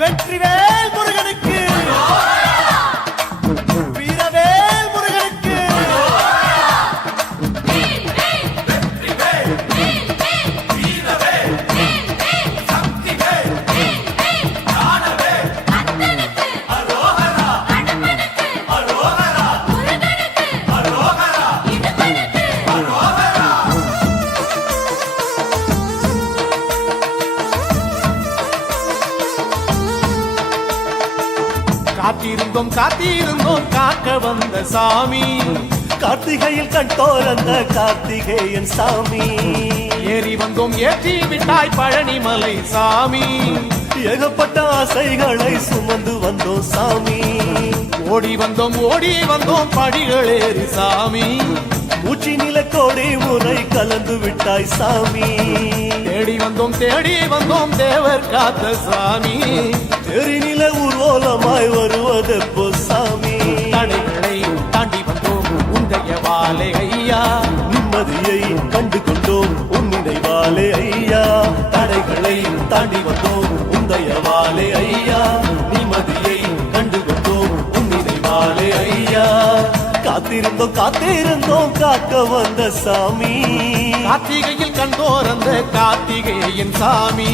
வெற்றிவேல் முருகனுக்கு, வீரவேல் முருகனுக்கு. காத்திருந்தோம் காத்திருந்தோம் காக்க வந்த சாமி, கார்த்திகையில் கண்டோரந்த கார்த்திகேயன் சாமி. ஏறி வந்தோம் ஏற்றி விட்டாய் பழனிமலை சாமி. ஏகப்பட்ட ஆசைகளை சுமந்து வந்தோம் சாமி. ஓடி வந்தோம் படிகளேறி சாமி. மூச்சி நிலக்கோடி முறை கலந்து விட்டாய் சாமி. தேடி வந்தோம் தேவர் காத்த சாமி. தெரிநில ஊர்வலமாய் வருவதெப்போ சாமி. தடைகளை தாண்டி வந்தோம் உந்தைய வாழை ஐயா. நிம்மதியை கண்டு கொண்டோம் உன் நினைவாலே ஐயா. தடைகளை தாண்டி வந்தோம் உந்தைய வாழை ஐயா. நிம்மதியை கண்டு கொண்டோம் உன் நினைவாலே ஐயா. காத்திருந்தோம் காக்க வந்த சாமி. கார்த்திகையில் கண்டோர் அந்த கார்த்திகேயன் சாமி.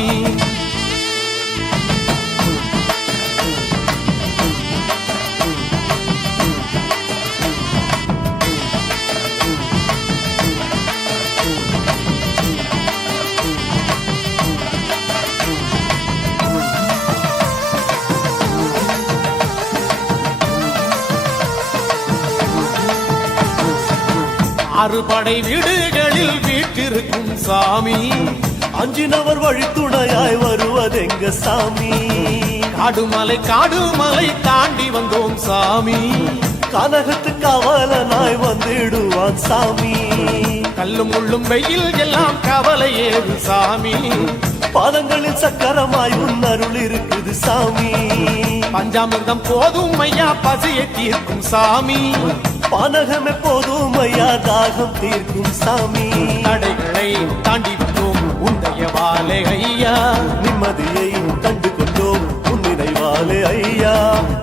அறுபடை வீடுகளில் வீற்றிருக்கும் சாமி. அஞ்சினவர் வழித்துணையாய் வருவதெங்க சாமி. காடுமலை தாண்டி வந்தோம் சாமி. கனகத்து கவலனாய் வந்திடுவான் சாமி. கல்லும் முள்ளும் வெயில் எல்லாம் கவலை ஏது சாமி. பாதங்களில் சக்கரமாய் உன் அருள் இருக்குது சாமி. பஞ்சாமிர்தம் போதும் ஐயா பசியை தீர்க்கும் சாமி. பானகம் எப்போதும் ஐயா தாகம் தீர்க்கும் சாமி. தடைகளை தாண்டி வந்தோம் உந்தைய வாழை ஐயா. நிம்மதியை கண்டு கொண்டோம் உன் நினைவாலே ஐயா.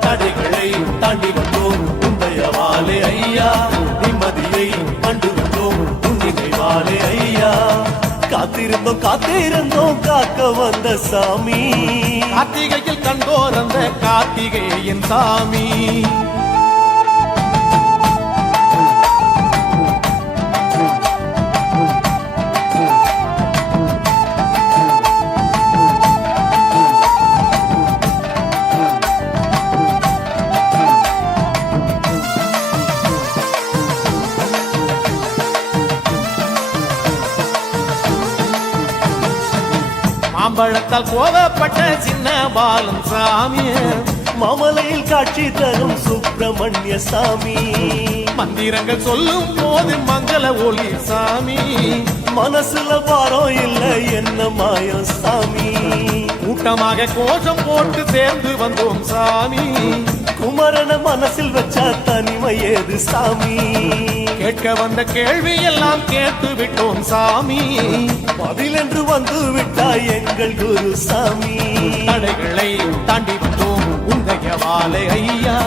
தடைகளை தாண்டி வந்தோம் உந்தைய வாழை ஐயா. நிம்மதியை கண்டு கொண்டோம் உன் நினைவாலே ஐயா. காத்திருந்தோம் காக்க வந்த சாமி. கார்த்திகையில் கண்டோர் அந்த கார்த்திகேயன் சாமி. மாம்பழத்தால் கோவப்பட்ட சின்ன பாலன் சாமி. மாமலையில் காட்சி தரும் சுப்பிரமணிய சாமி. மந்திரங்கள் சொல்லும் போது மங்கள ஒளி சாமி. மனசுல பாரம் இல்லை என்ன மாயம் சாமி. கூட்டமாக கோஷம் போட்டு சேர்ந்து வந்தோம் சாமி. குமரன மனசில் வச்சா தனிமை ஏது சாமி. கேட்க வந்த கேள்வி எல்லாம் கேட்டு விட்டோம் சாமி. பதில் என்று வந்து விட்டாய் எங்கள் குரு சாமி. தடைகளை தாண்டி வந்தோம் உந்தைய வாழை ஐயா.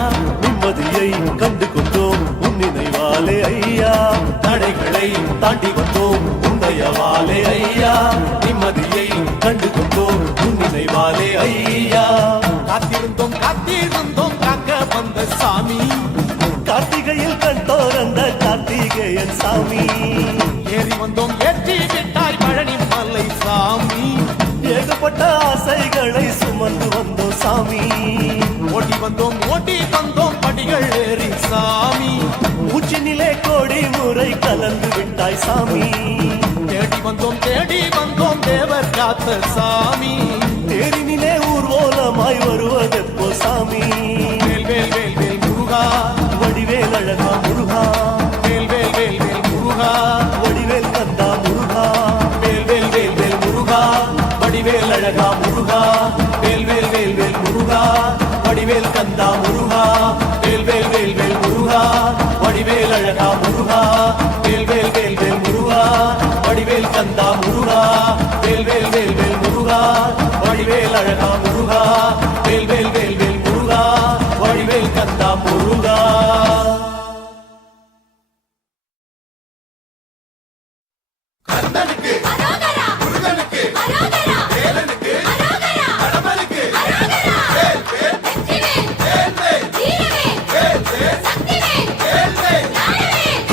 நிம்மதியை கண்டு கொண்டோம் உன் நினைவாலே ஐயா. தடைகளை தாண்டி வந்தோம் உந்தைய வாழை ஐயா. நிம்மதியை கண்டு கொண்டோம் உன் நினைவாலே ஐயா. காத்திருந்தோம் காக்க வந்த சாமி. கார்த்திகையில் கண்டோர் அந்த கார்த்திகேயன் சாமி. ஏறி வந்தோம் ஏற்றி விட்டாய் பழனிமலை சாமி. ஏகப்பட்ட ஆசைகளை சுமந்து வந்தோம் சாமி. ஓடி வந்தோம் படிகள் ஏறி சாமி. மூச்சினிலே கோடி முறை கலந்து விட்டாய் சாமி. தேடி வந்தோம் தேவர் காத்த சாமி. தேரினிலே ஊர்வலமாய் வருவதெப்போ சாமி. வேல் வேல் வேல் வேல் முருகா. வடிவேல் அழகா முருகா. வேல் வேல் வேல் வேல் முருகா. வடிவேல் கந்தா முருகா. வேல் வேல் வேல் வேல் முருகா. வடிவேல் அழகா முருகா. வேல் வேல் வேல் வேல் முருகா. வடிவேல் கந்தா முருகா. வேல் வேல் வேல் வேல் முருகா. வடிவேல் அழகா முருகா. வேல் வேல் வேல் வேல் முருகா. வடிவேல் கந்தா முருகா. வேல் வேல் வேல் வேல் முருகா. வடிவேல் அழகா முருகா வேல் வேல் வேல் வேல் முருகா வடிவேல் கந்தா முருகா. கந்தனுக்கு அரோகரா, முருகனுக்கு அரோகரா, வேலனுக்கு அரோகரா, கடம்பனுக்கு அரோகரா, வேல் வேல் வெற்றிவேல், வேல் வேல் வீரவேல், வேல் வேல் சக்திவேல், வேல் வேல் ஞானவேல்.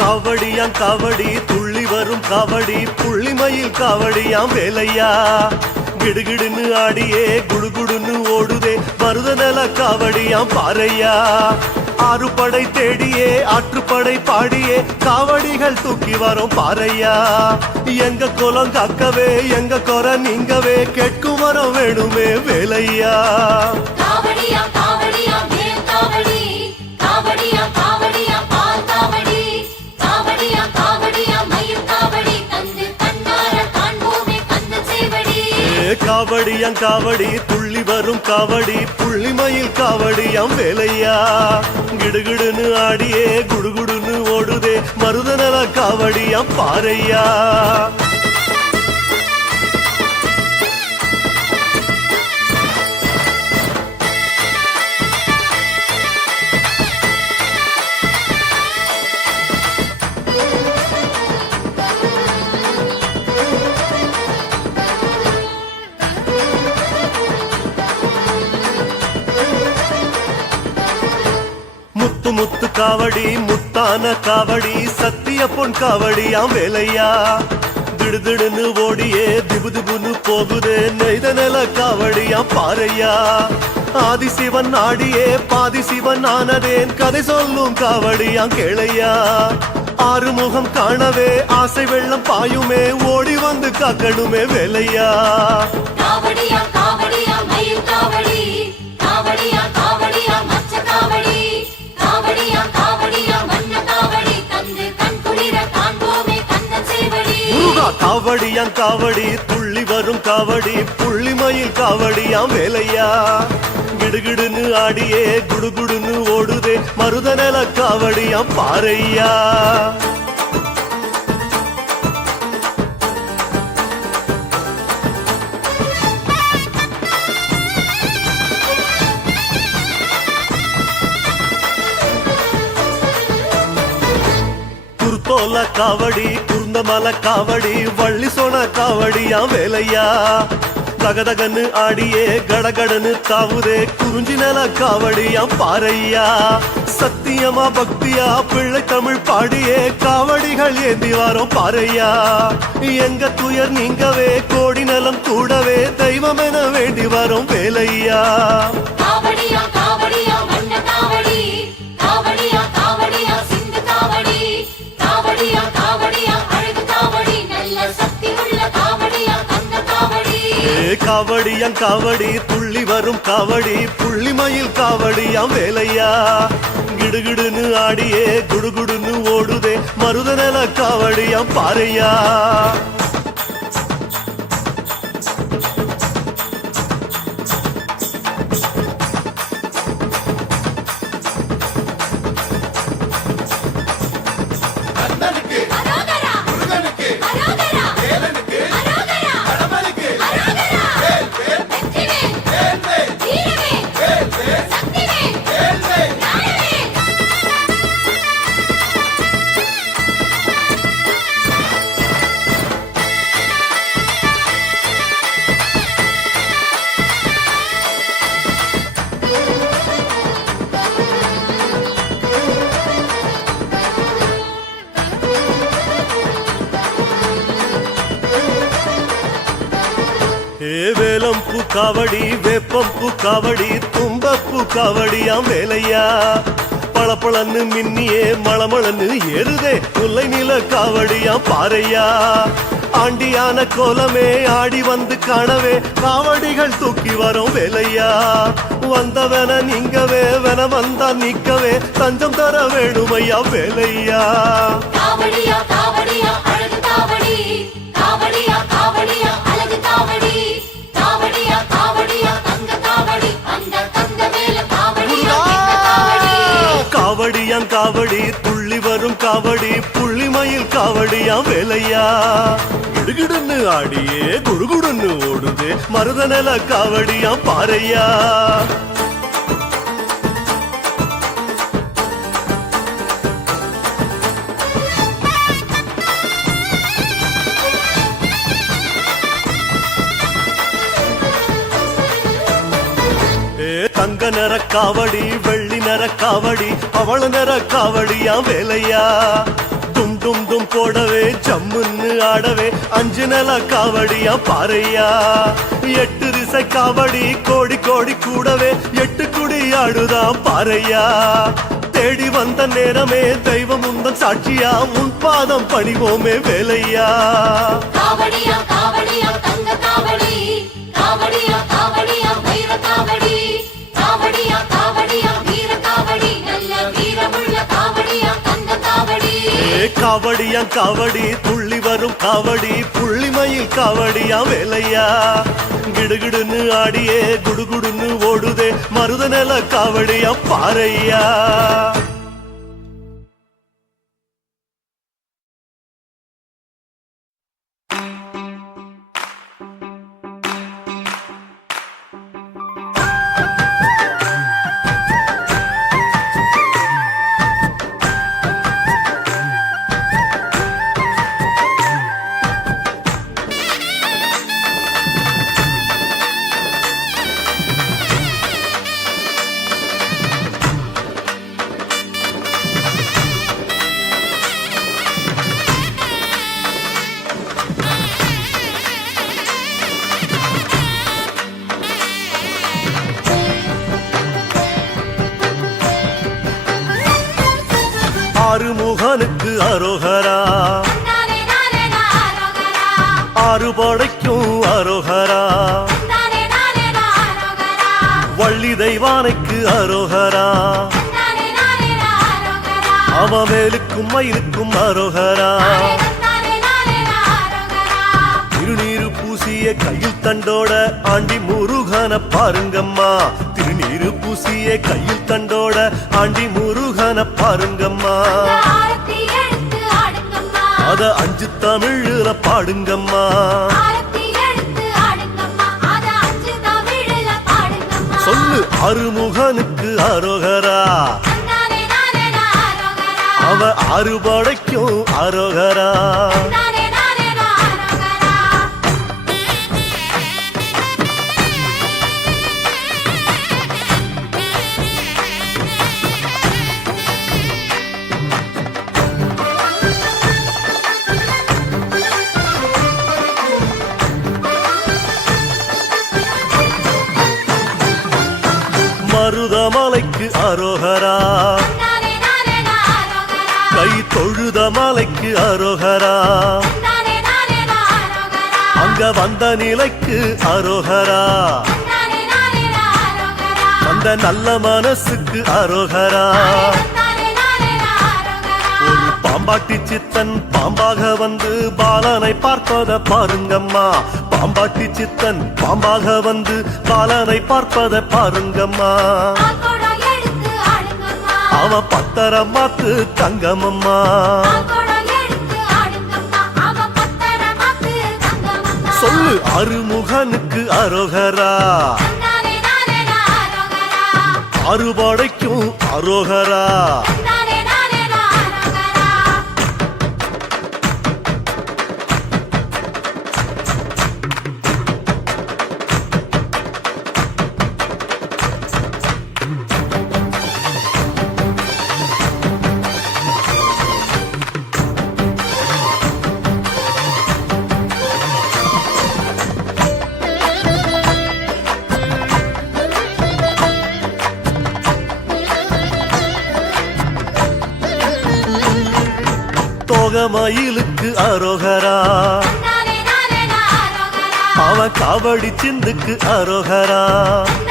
காவடியாம் காவடி துள்ளி வரும் காவடி புள்ளிமயில் காவடியாம் வேலையா கிடுகிடுன்னு ஆடியே குடுகுடுன்னு ஓடுதே மருதநல காவடியாம் பாறையா. ஆறு படை தேடியே ஆற்றுப்படை பாடியே காவடிகள் தூக்கி வரும் பாறையா. எங்க குலம் காக்கவே எங்க குறை நீங்கவே கேட்கும் வரம் வேணுமே வேலையா. காவடியா காவடியா வேல் காவடி, காவடியா காவடியா பால் காவடி, காவடியா காவடியா மயில் காவடி, கந்து கண்ணார காண்போமே கந்த சேவடி. காவடியாம் காவடி துள்ளி வரும் காவடி புள்ளிமயில் காவடியாம் வேலையா கிடுகிடுன்னு ஆடியே குடுகுடுன்னு ஓடுதே மருதநல காவடியாம் பாறையா. முத்து முத்து காவடி முத்தான காவடி சத்திய பொன் காவடியாம் வேலையா திடுதிடுன்னு ஓடியே திபுதிபுன்னு போகுதே நெய்த நில காவடியாம் பாறையா. ஆதிசிவன் ஆடியே பாதி சிவன் ஆனதேன் கதை சொல்லும் காவடியாம் கேளையா. ஆறுமுகம் காணவே ஆசை வெள்ளம் பாயுமே ஓடி வந்து காக்கணுமே வேலையா. காவடியா காவடியா மயில் காவடி, காவடியா காவடியா மச்ச காவடி, காவடியா காவடியா மன்ன காவடி, கந்து கண் குளிர காண்போமே கந்த சேவடி. முருகா காவடியாம் காவடி துள்ளி வரும் காவடி புள்ளிமயில் காவடியாம் வேலையா கிடுகிடுன்னு ஆடியே குடுகுடுன்னு ஓடுதே மருதநல காவடியாம் பாறையா. குருத்தோல காவடி குருந்தமல காவடி வள்ளி சொன காவடியாம் வேலையா தகதகன்னு ஆடியே கடகடன்னு தாவுதே குறிஞ்சி நல காவடியாம் பாறையா. சத்தியமா பக்தியா பிள்ளை தமிழ் பாடியே காவடிகள் ஏந்தி வாரோம் பாறையா. எங்க துயர் நீங்கவே கோடி நலம் கூடவே தெய்வம் என வேண்டி வரும் வேலையா. காவடியா காவடியா மன்ன காவடி, காவடியா காவடியா சிந்து காவடி, காவடியா காவடியா அழகு காவடி, நல்ல சக்தி உள்ள காவடியா கந்த காவடி. காவடியாம் காவடி துள்ளி வரும் காவடி புள்ளிமயில் காவடியாம் வேலையா கிடுகிடுன்னு ஆடியே குடுகுடுன்னு ஓடுதே மருதநல காவடியாம் பாறையா. அரோகரா, முருகனுக்கு அரோகரா, வேலனுக்கு அரோகரா, கடம்பனுக்கு அரோகரா, வேல் வேல் வெற்றிவேல், வேல் வேல் வீரவேல், வேல் வேல் சக்திவேல், வேல் வேல் ஞானவேல். வேலம்பூ காவடி வேப்பம்பூ காவடி தும்பப்பூ காவடியாம் வேலையா பளபளன்னு மின்னியே மளமளன்னு ஏறுதே முல்லை நில காவடியாம் பாறையா. ஆண்டியான கோலமே ஆடி வந்து காணவே காவடிகள் தூக்கி வரும் வேலையா. வந்தவன நீங்கவே வன வந்தா நிக்கவே தஞ்சம் தர வேணுமையா வேலையா. காவடியா காவடியா அழகு காவடி, காவடியா காவடியா காவடியாம் காவடி துள்ளி வரும் காவடி புள்ளிமயில் காவடியா வேலையா கிடுகிடுன்னு ஆடியே குடுகுடுன்னு ஓடுது மருதநல காவடியா பாறையா தங்க நிற காவடி வெள்ளி நிற காவடி அவள நிற காவடியா வேலையா தும் தும் தும் போடவே ஜம்முன்னு ஆடவே அஞ்சு நில காவடியா பாறையா எட்டு திசை காவடி கோடி கோடி கூடவே எட்டு குடி ஆடுதான் பாறையா தேடி வந்த நேரமே தெய்வம் உந்தன் சாட்சியா உன் பாதம் பணிவோமே வேலையா காவடியா காவடியா தங்க காவடி காவடியா காவடியா வைர காவடி காவடியா காவடியா வீர காவடி நல்ல வீரமுள்ள காவடியா தங்க காவடி காவடியா காவடி துள்ளி வரும் காவடி புள்ளிமயில் காவடியா வேலையா கிடுகிடுன்னு ஆடியே குடுகுடுன்னு ஓடுதே மருதநல காவடியா பாறையா ஆறுமுகனுக்கு அரோகரா நானே நானே நாரோகரா ஆறு படைக்கும் அரோகரா நானே நானே நாரோகரா வள்ளி தெய்வானைக்கு அரோகரா நானே நானே நாரோகரா அவ மேலுக்கும் மயிலுக்கும் அரோகரா நானே நானே நாரோகரா திருநீரு பூசிய கையில் தண்டோட ஆண்டி முருகன பாருங்கம்மா திருநீரு பூசிய கையில் தண்டோட ஆண்டி முருகன பாருங்கம்மா ஆரத்தி எடுத்து ஆடுங்கம்மா அத அஞ்சு தமிழ்ல பாடுங்கம்மா ஆரத்தி எடுத்து ஆடுங்கம்மா அத அஞ்சு தமிழ்ல பாடுங்கம்மா சொல்லு அருமுகனுக்கு அரோகரா நானே நானே நாரோகரா அவ ஆறு படைக்கும் அரோகரா நானே நானே நாரோகரா மருதமலைக்கு அரோகரா நானே நானே நாரோகரா கை தொழுத மலைக்கு அரோகரா நானே நானே நாரோகரா அங்க வந்த நிலைக்கு அரோகரா நானே நானே நாரோகரா அந்த நல்ல மனசுக்கு அரோகரா நானே நானே நாரோகரா ஒரு பாம்பாட்டி சித்தன் பாம்பாக வந்து பாலனை பார்ப்பத பாருங்கம்மா பாம்பாட்டி சித்தன் பாம்பாக வந்து பாலனை பார்ப்பத பாருங்கம்மா ஆகோடம் எடுத்து ஆடுங்கம்மா அவ பத்தரம் மாத்து தங்கமம்மா ஆகோடம் எடுத்து ஆடுங்கம்மா அவ பத்தரமாத்து தங்கம்மா சொல்லு அருமுகனுக்கு அரோகரா நானே நானே நாரோகரா அறுபடைக்கும் அரோகரா நானே நானே நாரோகரா தோகமயிலுக்கு அரோகரா நானே நானே நாரோகரா அவ காவடி சிந்துக்கு அரோகரா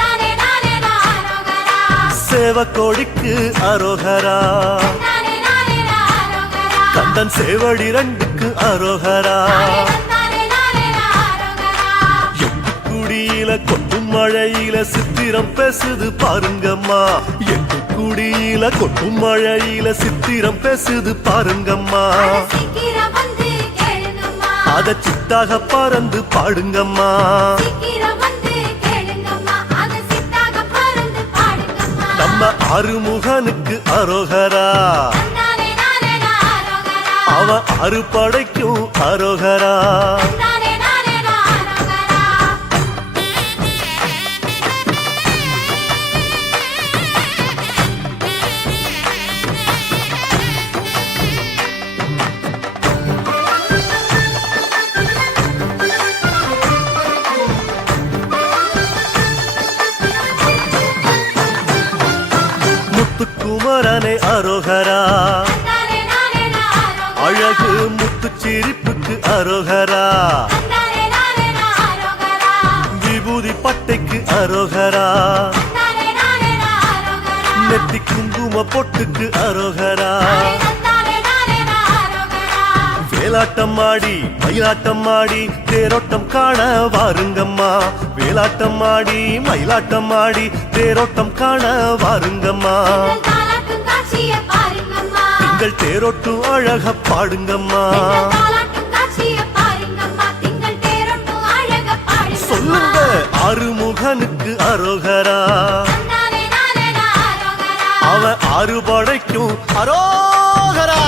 நானே நானே நாரோகரா சேவக்கோடிக்கு அரோகரா நானே நானே நாரோகரா கந்தன் சேவடி ரெண்டுக்கு அரோகரா நானே நானே நாரோகரா குடியில கொட்டும் மழையில சித்திரம் பேசுது பாருங்கம்மா எட்டு குடியில கொட்டும் மழையில சித்திரம் பேசுது பாருங்கம்மா அட சீக்கிரம் வந்து கேளுங்கம்மா அத சித்தாக பறந்து பாடுங்கம்மா சீக்கிரம் வந்து கேளுங்கம்மா அத சித்தாக பறந்து பாடுங்கம்மா நம்ம அருமுகனுக்கு அரோகரா நானே நானே ஆரோகரா அவன் அறுபடைக்கும் அரோகரா நானே நானே ஆரோகரா முத்துக்குமரனை அரோகரா நானே நானே ஆரோகரா அழகு முத்து சிரிப்புக்கு அரோகரா நானே நானே ஆரோகரா விபூதி பட்டைக்கு அரோகரா நானே நானே ஆரோகரா நெத்தி குங்கும பொட்டுக்கு அரோகரா நானே நானே ஆரோகரா வேலாட்டம் ஆடி மயிலாட்டம் ஆடி தேரோட்டம் காண வாருங்கம்மா வேலாட்டம் ஆடி மயிலாட்டம் ஆடி தேரோட்டம் காண வாருங்கம்மா தாலாட்டும் காட்சியை பாருங்கம்மா திங்கள் தேரோட்டும் அழக பாடுங்கம்மா தாலாட்டும் காட்சியை பாருங்கம்மா திங்கள் தேரோட்டும் அழக பாடுங்கம்மா சொல்லுங்க அருமுகனுக்கு அரோகரா நானே நானே ஆரோகரா அவன் அறுபடைக்கும் அரோகரா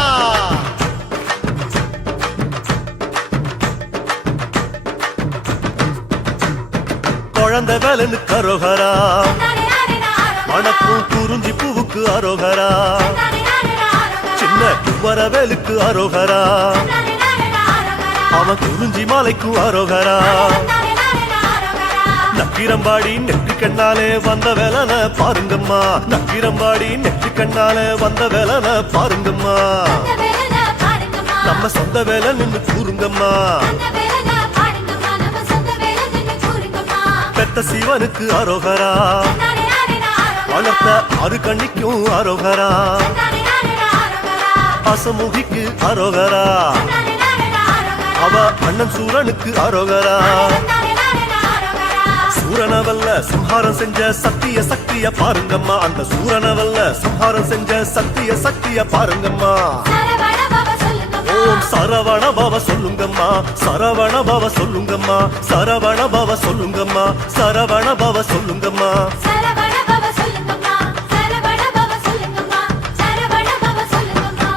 குழந்தை வேலனுக்கு அரோகரா நானே நானே ஆரோகரா மணக்கும் குறிஞ்சி பூவுக்கு அரோகரா நானே நானே ஆரோகரா சின்ன குமரவேலுக்கு அரோகரா நானே நானே ஆரோகரா அவன் குறிஞ்சி மாலைக்கு அரோகரா நானே நானே ஆரோகரா நக்கிரம்பாடி நெற்றி கண்ணாலே வந்த வேலன பாருங்கம்மா நக்கிரம்பாடி நெற்றி கண்ணாலே வந்த வேலன பாருங்கம்மா அந்த வேலன பாடுங்கம்மா நம்ம சொந்த வேலை நின்னு கூறுங்கம்மா அந்த வேலன பாடுங்கம்மா நம்ம சொந்த வேலை நின்னு கூறுங்கம்மா பெத்த சிவனுக்கு அரோகரா நானே நானே ஆரோகரா வளர்த்த அரு கண்ணிக்கும் அரோகரா நானே நானே ஆரோகரா அசமுகிக்கு அரோகரா நானே நானே ஆரோகரா அவ அண்ணன் சூரனுக்கு அரோகரா நானே நானே ஆரோகரா சூரனவல்ல சம்ஹாரம் செஞ்ச சத்திய சக்திய பாருங்கம்மா அந்த சூரனவல்ல சம்ஹாரம் செஞ்ச சத்திய சக்திய பாருங்கம்மா சரவண பவ சொல்லுங்கம்மா ஓம் சரவண பவ சொல்லுங்கம்மா சரவண பவ சொல்லுங்கம்மா சரவண பவ சொல்லுங்கம்மா சரவண பவ சொல்லுங்கம்மா சரவண பவ சொல்லுங்கம்மா சரவண பவ சொல்லுங்கம்மா சரவண பவ சொல்லுங்கம்மா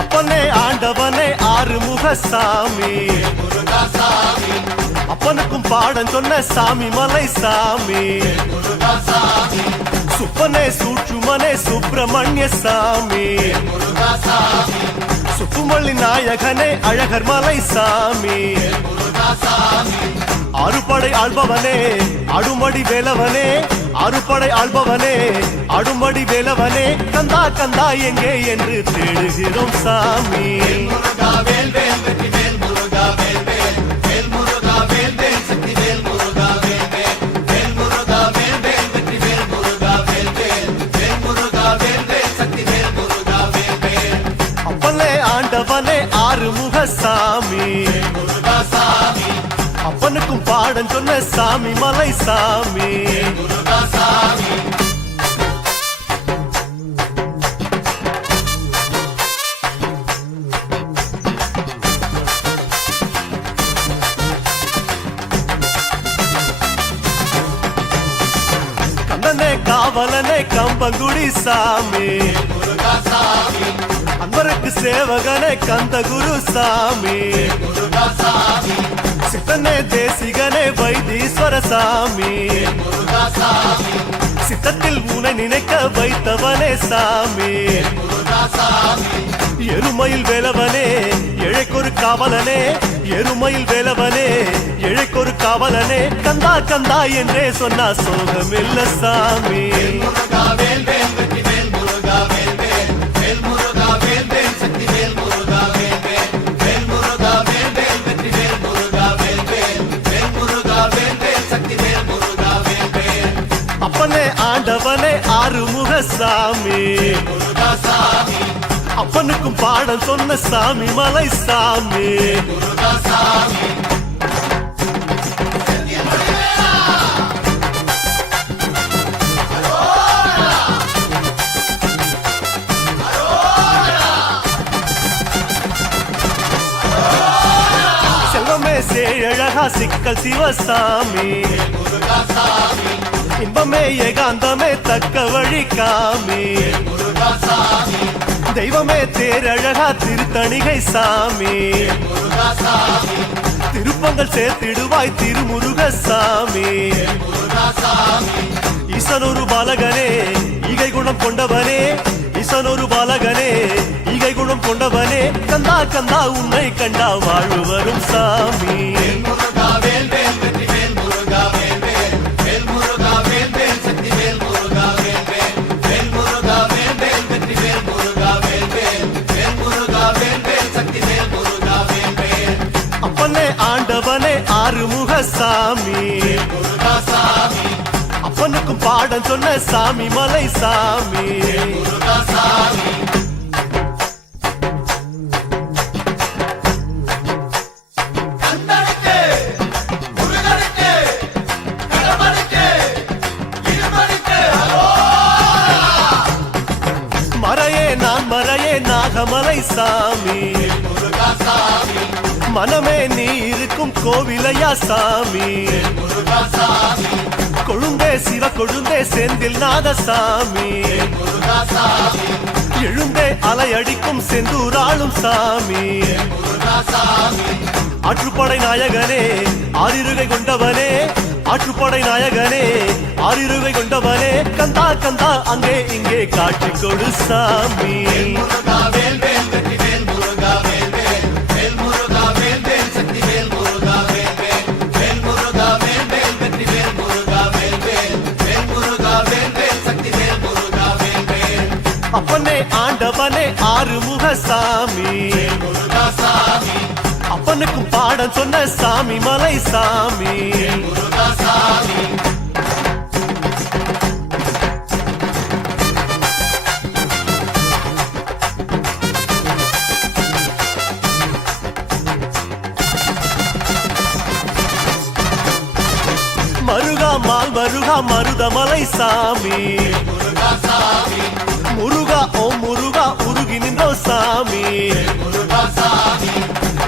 அப்பனே ஆண்டவனே ஆறுமுக சாமி அப்பனுக்கும் பாடம் சொன்ன சாமி மலை சாமி சுப்பனே சூற்றுமனே சுப்பிரமணிய சாமி சுப்புமல்லி நாயகனே அழகர் மலை சாமி அறுபடை ஆள்பவனே அடுமடி வேலவனே அறுபடை ஆள்பவனே அடுமடி வேலவனே கந்தா கந்தா எங்கே என்று தேடுகிறோம் சாமி அப்பனே ஆண்டவனே ஆறுமுக சாமி அப்பனுக்கும் பாடம் சொன்ன சாமி மலை சாமி கண்ணனே காவலனே கம்பங்குடி சாமி அன்பருக்கு சேவகனே கந்தகுரு சாமி சித்தனே தேசிகனே வைத்தீஸ்வர சாமி சித்தத்தில் உன்னை நினைக்க வைத்தவனே சாமி எருமையில் வேலவனே இழைக்கொரு காவலனே எருமையில் வேலவனே இழைக்கொரு காவலனே கந்தா கந்தா என்றே சொன்னா சோகம் இல்ல சாமி அப்பனே ஆண்டவனே ஆறுமுக சாமி அப்பனுக்கும் பாடம் சொன்ன சாமி மலை சாமி செல்வமே சேழகா சிக்கல் சிவசாமி இன்பமே ஏகாந்தமே தக்க வழி காமி தெய்வமே தேரழகா திருத்தணிகை சாமி திருப்பங்கள் சேர்த்திடுவாய் திருமுருக சாமி ஈசனொரு பாலகனே ஈகை குணம் கொண்டவனே ஈசனொரு பாலகனே ஈகை குணம் கொண்டவனே கந்தா கந்தா உன்னை கண்டா வாழ்வு வரும் சாமி அப்பனே ஆண்டவனே ஆறுமுக சாமி அப்பனுக்கும் பாடம் சொன்ன சாமி மலை சாமி மறையே நான் மறையே நாகமலை சாமி மனமே நீ இருக்கும் கோவிலையா சாமி கொழுந்தே சிவ கொழுந்தே செந்தில் நாத சாமி எழுந்தே அலையடிக்கும் செந்தூராளும் சாமி ஆற்றுப்படை நாயகனே ஆறிருகை கொண்டவனே ஆற்றுப்படை நாயகனே ஆறிருகை கொண்டவனே கந்தா கந்தா அங்கே இங்கே காட்சி கொடு சாமி அப்பனே ஆண்டவனே ஆறுமுக சாமி அப்பனுக்கும் பாடம் சொன்ன சாமி மலை சாமி மருகா மால் மருகா மருதமலை சாமி முருகா ஓம் முருகா உருகி நின்றோ சாமி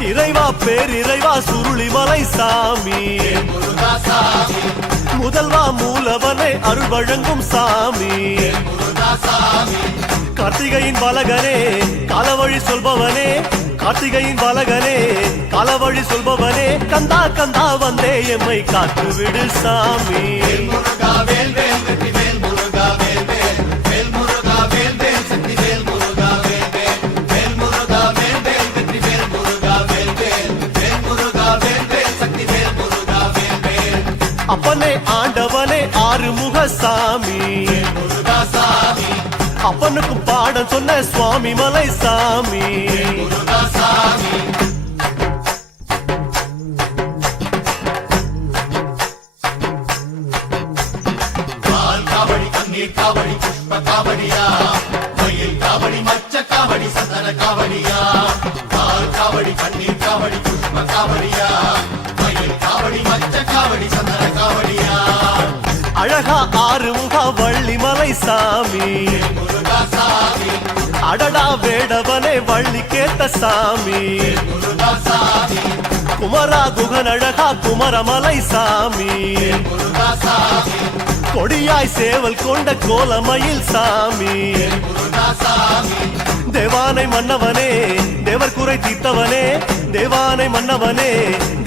இறைவா பேரிறைவா சுருளிமலை சாமி முதல்வா மூலவனை அருள் வழங்கும் சாமி கார்த்திகையின் பாலகனே காலவழி சொல்பவனே கார்த்திகையின் பாலகனே காலவழி சொல்பவனே கந்தா கந்தா வந்தே எம்மை காத்து விடு சாமி அப்பனே ஆண்டவனே ஆறுமுக சாமி அப்பனுக்கும் பாடம் சொன்ன சுவாமி மலை சாமி காவடி புஷ்ப காவடியா மயில் காவடி மச்ச காவடி சந்தன காவடியா பால் காவடி பன்னீர் காவடி புஷ்ப காவடியா மயில் காவடி மச்ச காவடி சந்தன காவடியா அழகா ஆறுமுக வள்ளிமலை சாமி முருகா சாமி அடடா வேடவனே வள்ளி கேட்ட சாமி முருகா சாமி குமரா குகன் அழகா குமரமலை சாமி முருகா சாமி கொடியாய் சேவல் கொண்ட கோலமயில் சாமி முருகா சாமி தேவானை மன்னவனே தேவர் குறை தீர்த்தவனே தேவானை மன்னவனே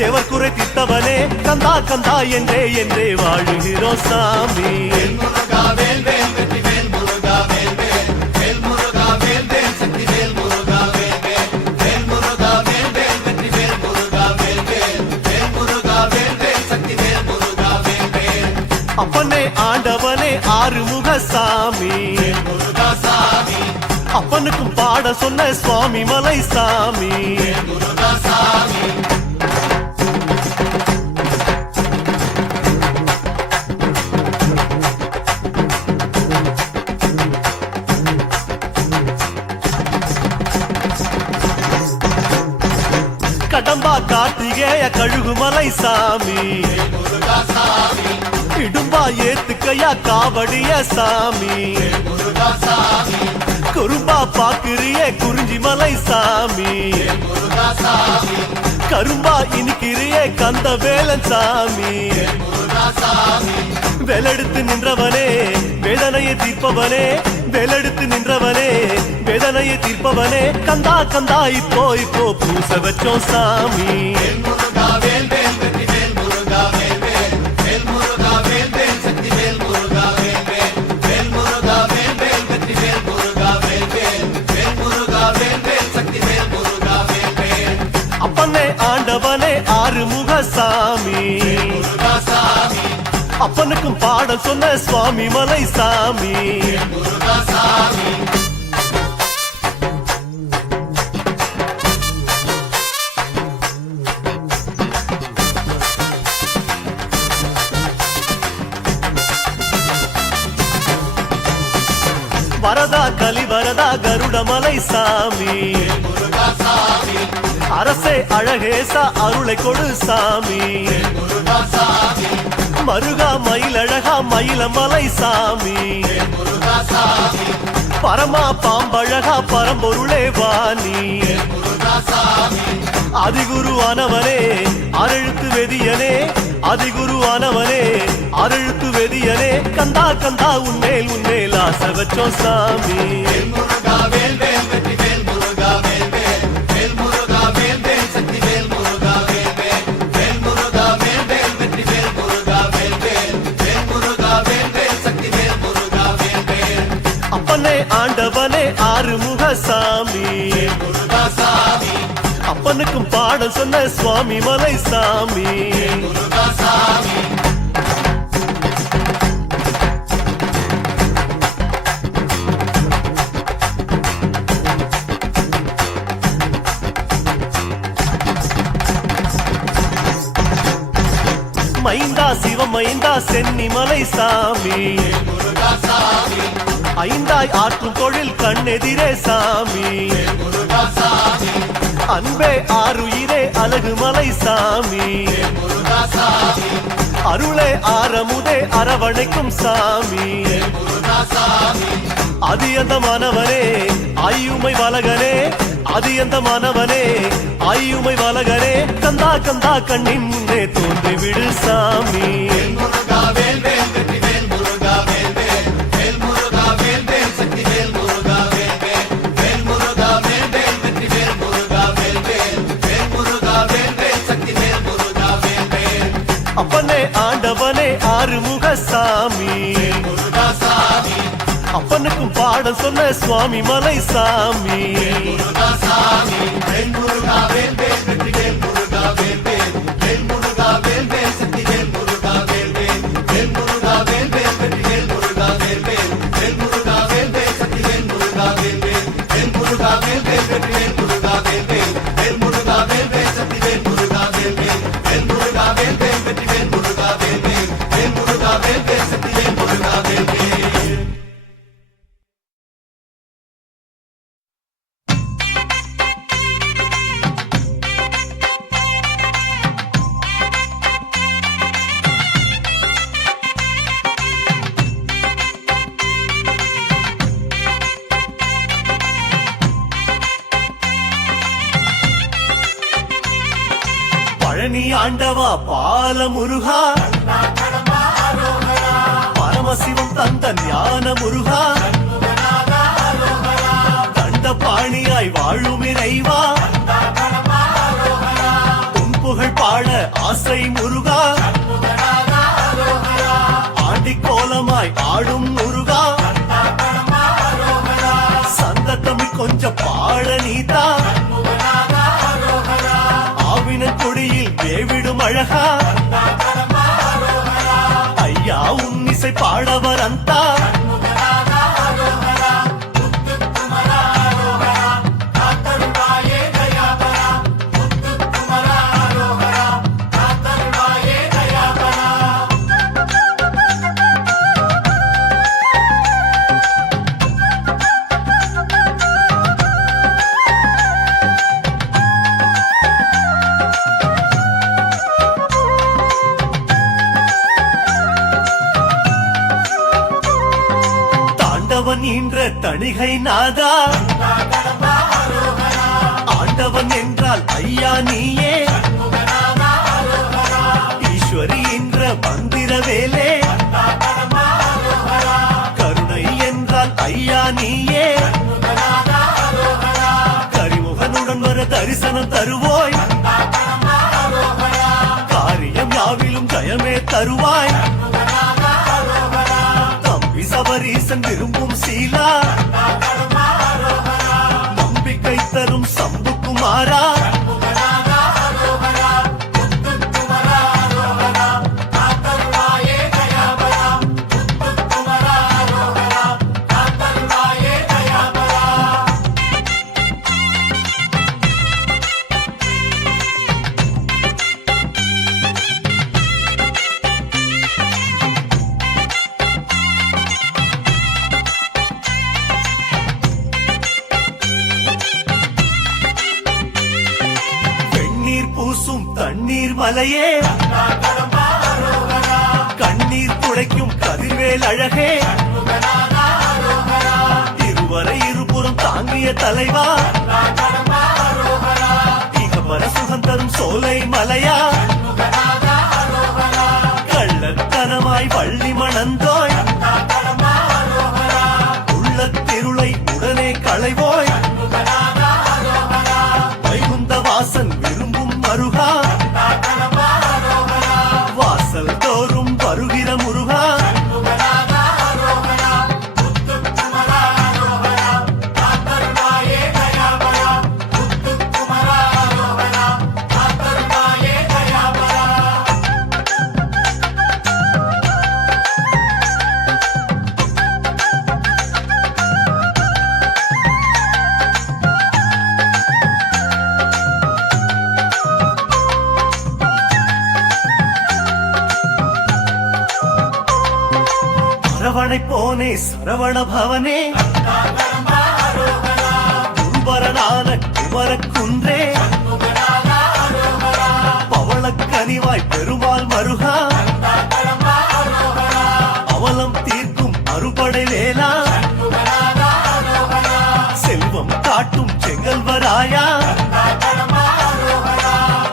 தேவர் குறை தீர்த்தவனே கந்தா கந்தா என்றே என்றே வாழுகிறோம் சாமி முருகா வேல் வேல் வெற்றி வேல் முருகா வேல் வேல் வேல் முருகா வேல் வேல் சக்தி வேல் முருகா வேல் அப்பனே ஆண்டவனே ஆறுமுக சாமி முருகா சாமி அப்பனுக்கும் பாட சொன்ன சுவாமி மலை சாமி முருகா சாமி கடம்பா கார்த்திகேய கழுகுமலை சாமி முருகா சாமி இடும்பா ஏத்துக்கையா காவடிய சாமி முருகா சாமி குறும்பா பாக்குறிய குறிஞ்சி மலை சாமி முருகா சாமி கரும்பா இனிக்கிறிய கந்த வேலன் சாமி முருகா சாமி வேலெடுத்து நின்றவனே வேதனையை தீர்ப்பவனே வேலெடுத்து நின்றவனே வேதனையை தீர்ப்பவனே கந்தா கந்தா இப்போ பூச வச்சோம் சாமி வேல் முருகா வேல் வேல் வெற்றி வேல் முருகா வேல் வேல் வேல் முருகா வேல் வேல் சக்தி வேல் முருகா வேல் வேல் வேல் முருகா வேல் வேல் வெற்றி வேல் முருகா வேல் வேல் வேல் முருகா வேல் வேல் சக்தி வேல் முருகா வேல் வேல் அப்பனே ஆண்டவனே ஆறுமுக சாமி முருகா சாமி அப்பனுக்கும் பாடம் சொன்ன சுவாமி மலை சாமி முருகா சாமி வரதா கலிவரதா கருடமலை சாமி முருகா சாமி அரசே அழகேசா அருளை கொடு சாமி முருகா சாமி மருகா மயிலழகா மயிலமலை சாமி முருகா சாமி பரமா பாம்பழகா பரம்பொருளே வாணி முருகா சாமி அதிகுரு ஆனவனே அரெழுத்து வெதியனே அதிகுரு ஆனவனே அரெழுத்து வெதியனே கந்தா கந்தா உன்மேல் ஆசை வச்சோம் சாமி வேல் முருகா வேல் வேல் வெற்றி வேல் முருகா வேல் வேல் வேல் முருகா வேல் வேல் சக்தி வேல் முருகா வேல் வேல் வேல் முருகா வேல் வேல் வெற்றி வேல் முருகா வேல் வேல் வேல் முருகா வேல் வேல் சக்தி வேல் முருகா வேல் வேல் அப்பனே ஆண்டவனே ஆறுமுக சாமி முருகா சாமி அப்பனுக்கும் பாடம் சொன்ன சுவாமி மலை சாமி முருகா சாமி மைந்தா சிவமைந்தா சென்னிமலை சாமி முருகா சாமி ஐந்தாய் ஆற்றும் தொழில் கண்ணெதிரே சாமி முருகா சாமி அன்பே ஆறுயிரே அழகுமலை சாமி முருகா சாமி அருளே ஆரமுதே அரவணைக்கும் சாமி முருகா சாமி அதியந்தமானவனே ஆயுமை வலகனே அதியந்தமானவனே ஆயுமை வலகனே கந்தா கந்தா கண்ணின் முன்னே தோன்றி விடு சாமி முருகா வேல் வேல் வெற்றி வேல் முருகா வேல் வேல் வேல் முருகா வேல் வேல் சக்தி வேல் முருகா வேல் வேல் வேல் முருகா வேல் வேல் வெற்றி வேல் முருகா வேல் வேல் வேல் முருகா வேல் வேல் சக்தி வேல் முருகா வேல் வேல் அப்பனே ஆண்டவனே ஆறுமுக சாமி முருகா சாமி அப்பனுக்கும் பாடம் சொன்ன சுவாமி மலை சாமி முருகா சாமி வேல் முருகா வேல் வேல் வெற்றி வேல் முருகா வேல் வேல் வேல் முருகா வேல் வேல் சக்தி வேல் முருகா வேல் வேல் வேல் முருகா வேல் வேல் வெற்றி வேல் முருகா வேல் வேல் வேல் முருகா வேல் வேல் சக்தி வேல் முருகா வேல் வேல் வேல் முருகா வேல் வேல் வெற்றி வேல் முருகா வேல் வேல் வேல் முருகா வேல் வேல் சக்தி வேல் முருகா வேல் வேல் வேல் முருகா வேல் வேல் வெற்றி வேல் முருகா வேல் வேல் வேல் முருகா வேல் வேல் சக்தி வேல் முருகா வேல் வேல் பழனி ஆண்டவா பால முருகா பரமசிவம் தந்த ஞான முருகா தண்ட பாணியாய் வாழும் இறைவா உன் புகழ் பாட ஆசை முருகா ஆண்டி கோலமாய் ஆடும் முருகா சந்த தமிழ் கொஞ்சம் பாட நீதா ஆவின கொடியில் வேவிடும் அழகா ஐயா உன் ಪಾಡವರಂತ என்ற தணிகை நாதா ஆண்டவன் என்றால் ஐயா நீயே ஈஸ்வரி என்ற மந்திர வேலே கருணை என்றால் ஐயா நீயே கரிமுகனுடன் வர தரிசனம் தருவோய் காரியம் யாவிலும் ஜயமே தருவாய் சபரீசன் விரும்பும் சீலா நம்பிக்கை தரும் சம்புக்குமாரா தண்ணீர் மலையே கண்ணீர் துடைக்கும் கதிர்வேல் அழகே இருவரை இருபுறம் தாங்கிய தலைவா இகபர சுகம் தரும் சோலை மலையா கள்ளத்தனமாய் வள்ளி மணந்தோய் உள்ளத்திருளை உடனே களைவோய் வைகுந்த வாசன் விரும்பும் மருகா வாசல் தோறும் வருகிற முருகா சரவணை போனே சரவண பவனே குருபரனான குமர குன்றே பவளக்கனிவாய் பெருமாள் மருகா அவலம் தீர்க்கும் அறுபடை வேலா செல்வம் காட்டும் செங்கல்வராயா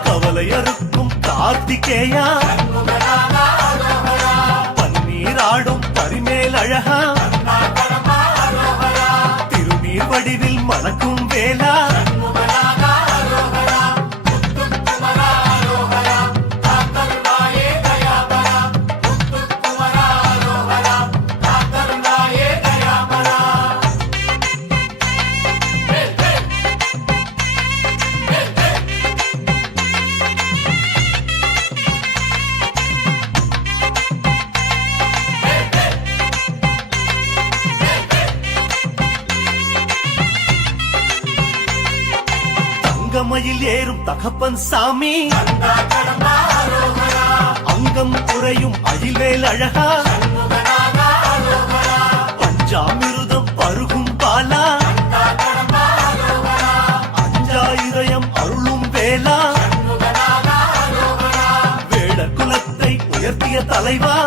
கவலையறுக்கும் கார்த்திகேயா பன்னீராடும் பரிமேல் அழகா திருநீர் வடிவில் மணக்கும் வேலா தங்கமயில் ஏறும் தகப்பன் சாமி அங்கம் குறையும் அயில்வேல் அழகா பஞ்சாமிருதம் பருகும் பாலா அஞ்சாயிரம் அருளும் வேலா வேடர் குலத்தை உயர்த்திய தலைவா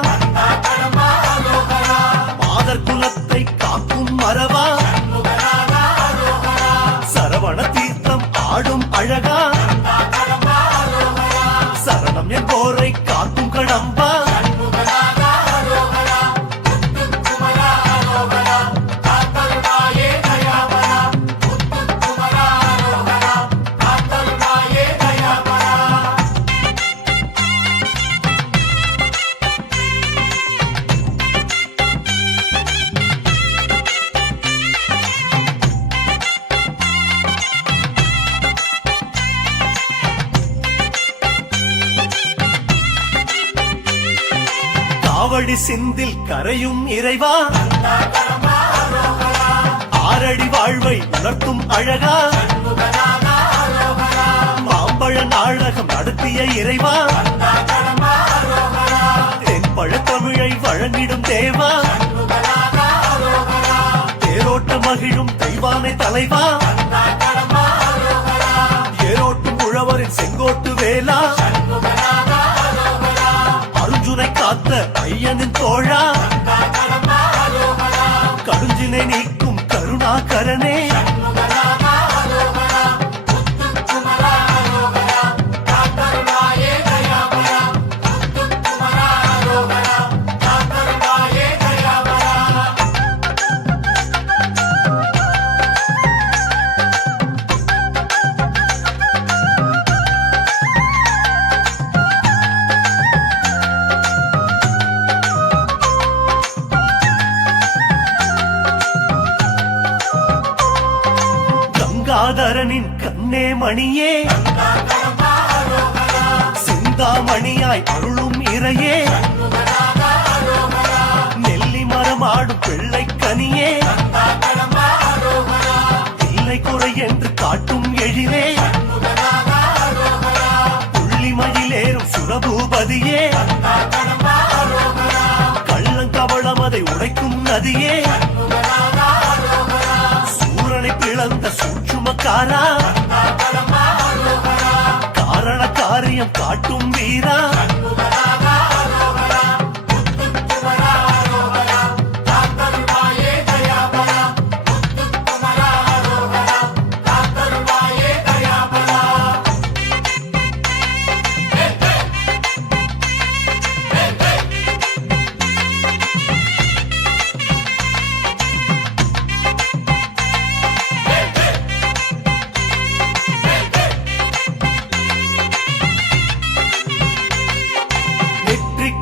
மாதர் குலத்தை காக்கும் மரவா சரவண தீர்த்தம் ஆடும் அழகா சரணம் என் போரை காக்கும் கடம்பா காவடி சிந்தில் கரையும் இறைவா ஆரடி வாழ்வை உணர்த்தும் அழகா மாம்பழ நாடகம் நடத்திய இறைவா தென்பழ தமிழை வழங்கிடும் தேவா தேரோட்ட மகிழும் தெய்வானை தலைவா ஏரோட்டும் உழவரின் செங்கோட்டு வேலா அர்ஜுனை காத்த ஐயனின் தோழா கடுஞ்சினை நீக்கும் கருணாகரனே கங்காதரனின் கண்ணே மணியே சிந்தாமணியாய் அருளும் இறையே நெல்லி மரமாடும் பிள்ளை கனியே இல்லை குறை என்று காட்டும் எழிலே புள்ளிமயிலேறும் சுரபூபதியே கள்ளங்கவளம் அதை உடைக்கும் நதியே சூரனை பிளந்த சூட்சுமக்காரா காரண காரியம் காட்டும் வீரா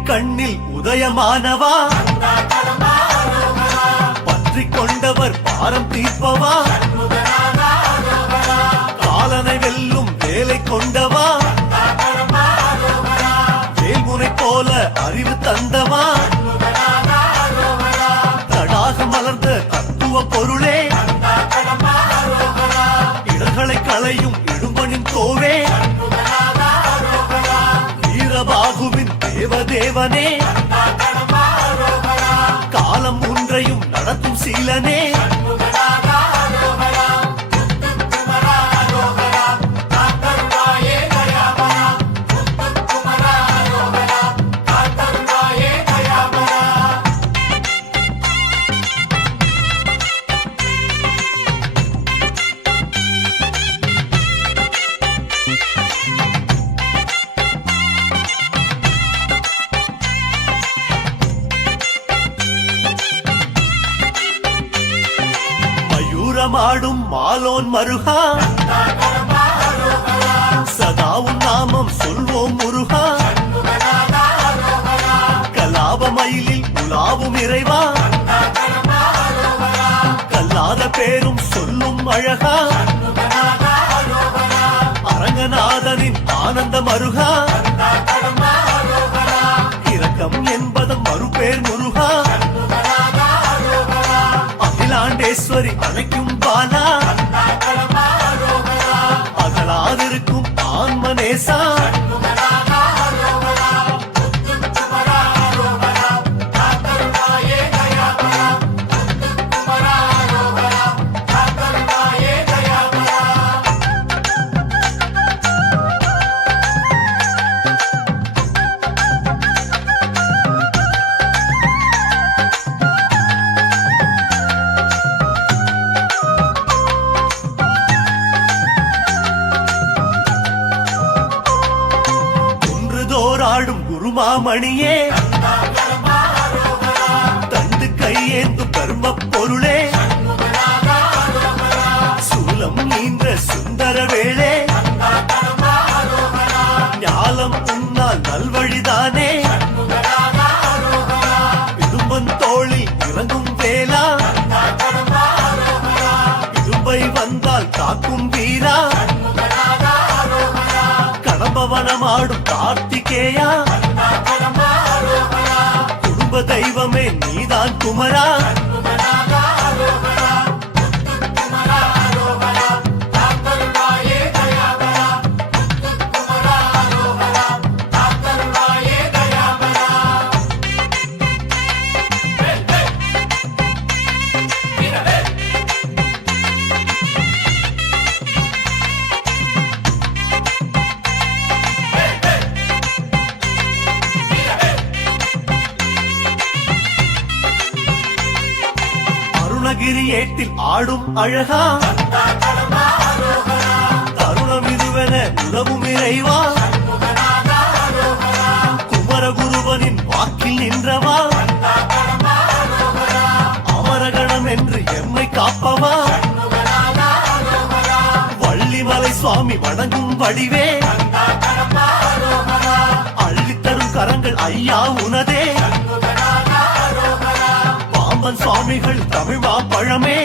கண்ணில் உதயமானவா பற்றிக் கொண்டவர் பாரம் தீர்ப்பவா காலனை வெல்லும் வேலை கொண்டவா வேல்முனை போல அறிவு தந்தவா தடாக மலர்ந்த தத்துவ பொருளே இடர்களை களையும் இடும்பனின் கோவே வீரபாகுவின் தேவதேவனே காலம் ஒன்றையும் நடத்தும் சீலனே மாடும் மாலோன் மருகா சதாவும் நாமம் சொல்வோம் முருகா கலாபமயிலில் உலாவும் இறைவா கல்லாத பேரும் சொல்லும் அழகா அரங்கநாதனின் ஆனந்த மருகா இரக்கம் என்பதன் மறுபேர் முருகா அகிலாண்டேஸ்வரி அழைக்கும் பாலா அகலாதிருக்கும் ஆன்மநேசா ஆடும் குருமாமணியே தண்டு கையேந்து கர்ம பொருளே சூலம் நீன்ற சுந்தர வேளே ஞாலம் உன்னால் நல்வழிதானே இடும்பன் தோளில் இறங்கும் வேலா இடும்பை வந்தால் காக்கும் வீரா கடம்பவனமாடும் கார்த்திகேயா இன்ப தெய்வமே நீதான் குமரா அருணகிரி ஏட்டில் ஆடும் அழகா தருணம் இதுவென உதவும் இறைவா குமரகுருவனின் வாக்கில் நின்றவா அமரகணம் என்று எம்மை காப்பவா வள்ளிமலை சுவாமி வணங்கும் வடிவே அள்ளித்தரும் கரங்கள் ஐயா உனதே பாம்பன் சுவாமிகள் தமிழ் பழமே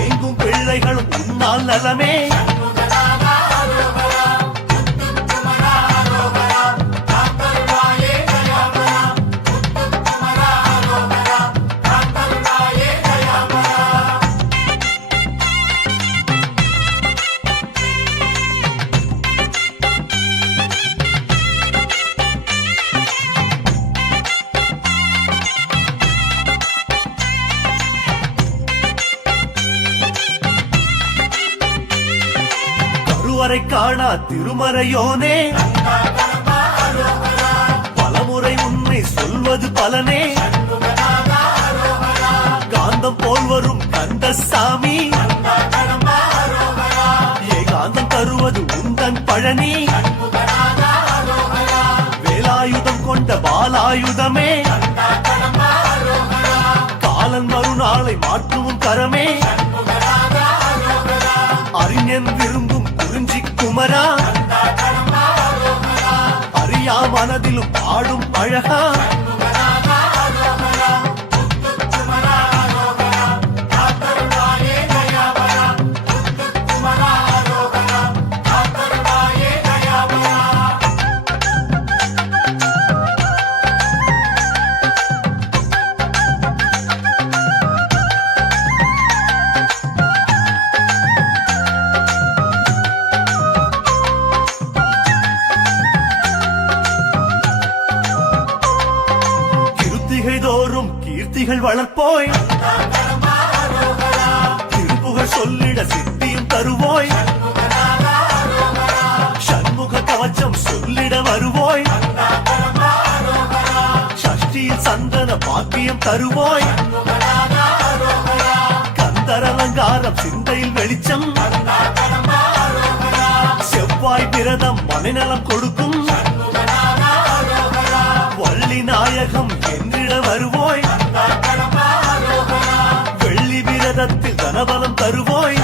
எங்கும் பிள்ளைகளும் உன்னால் நலமே கருவறை காணா திருமறையோனே பலமுறை உண்மை சொல்வது பலனே காந்தம் போல் வரும் கந்தசாமி ஏகாந்தம் தருவது உந்தன் பழனி வேலாயுதம் கொண்ட பாலாயுதமே காலன் மறுநாளை மாற்றும் கரமே அறிஞன் விரும்பும் குறிஞ்சி குமரா அறியா மனதிலும் ஆடும் அழகா தோறும் கீர்த்திகள் வளர்ப்போய் திருப்புகழ் சொல்லிட சித்தியும் தருவோய் சண்முக கவச்சம் சொல்லிட வருவோய் சஷ்டியில் சந்தன பாக்கியம் தருவோய் கந்தரலங்காரம் சிந்தையில் வெளிச்சம் செவ்வாய் விரதம் மனைநலம் கொடுக்கும் வள்ளி நாயகம் என்றிட வருவோய் வெள்ளி விரதத்தில் தனபலம் தருவோய்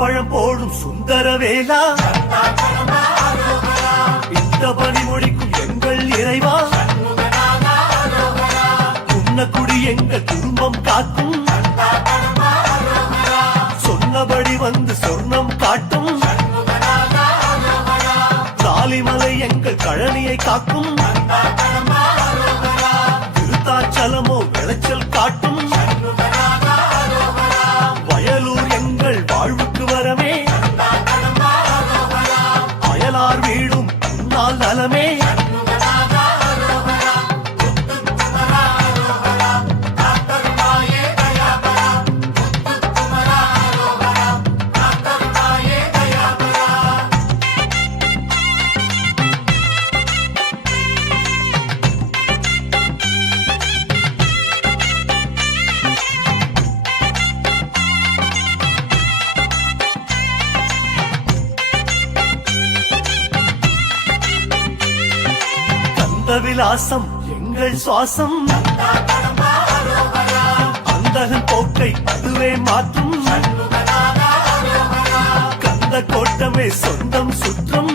பழம் போடும் சுந்தர வேலா இந்த பணி மொழிக்கும் எங்கள் இறைவா குன்னக்குடி எங்கள் குடும்பம் காக்கும் சொன்னபடி வந்து சொர்ணம் காட்டும் தாலிமலை எங்கள் கழனியை காக்கும் திருத்தாச்சலமோ விளைச்சல் காட்டும் வயலூர் எங்கள் வாழ்வுக்கு வரமே அயலார் வீடும் உன்னால் நலமே அந்த விலாசம் எங்கள் சுவாசம் அந்தகன் போக்கை அதுவே மாற்றும் கந்த கோட்டமே சொந்தம் சுற்றம்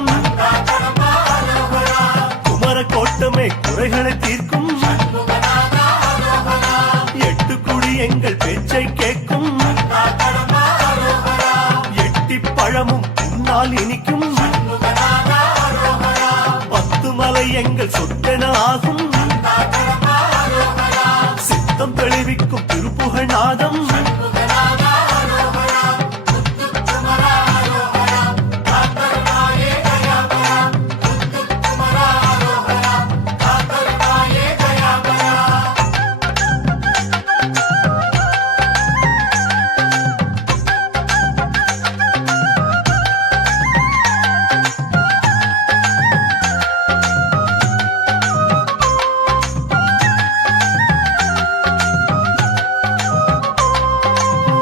குமர கோட்டமே குறைகளை தீர்க்கும் எட்டு குடி எங்கள் பேச்சை கேட்கும் எட்டி பழமும் பின்னால் இனிக்கும் 10 மலை எங்கள் சொத்தென ஆகும் சித்தம் தெளிவிக்கும் திருப்புகழ் நாதம்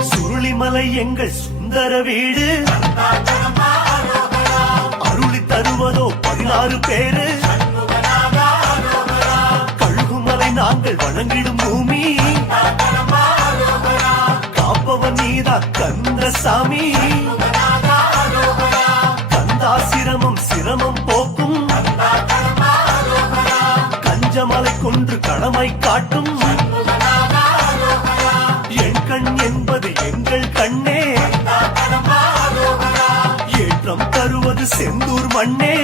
சுருளிமலை எங்கள் சுந்தர வீடு அருளி தருவதோ 16 பேரு கழுகுமலை நாங்கள் வணங்கிடும் பூமி காப்பவன் நீதா கந்தசாமி கந்தாசிரமம் சிரமம் போக்கும் கஞ்சமலை கொன்று கடமை காட்டும் என் கண் என்பது எங்கள் கண்ணே ஏற்றம் தருவது செந்தூர் மண்ணே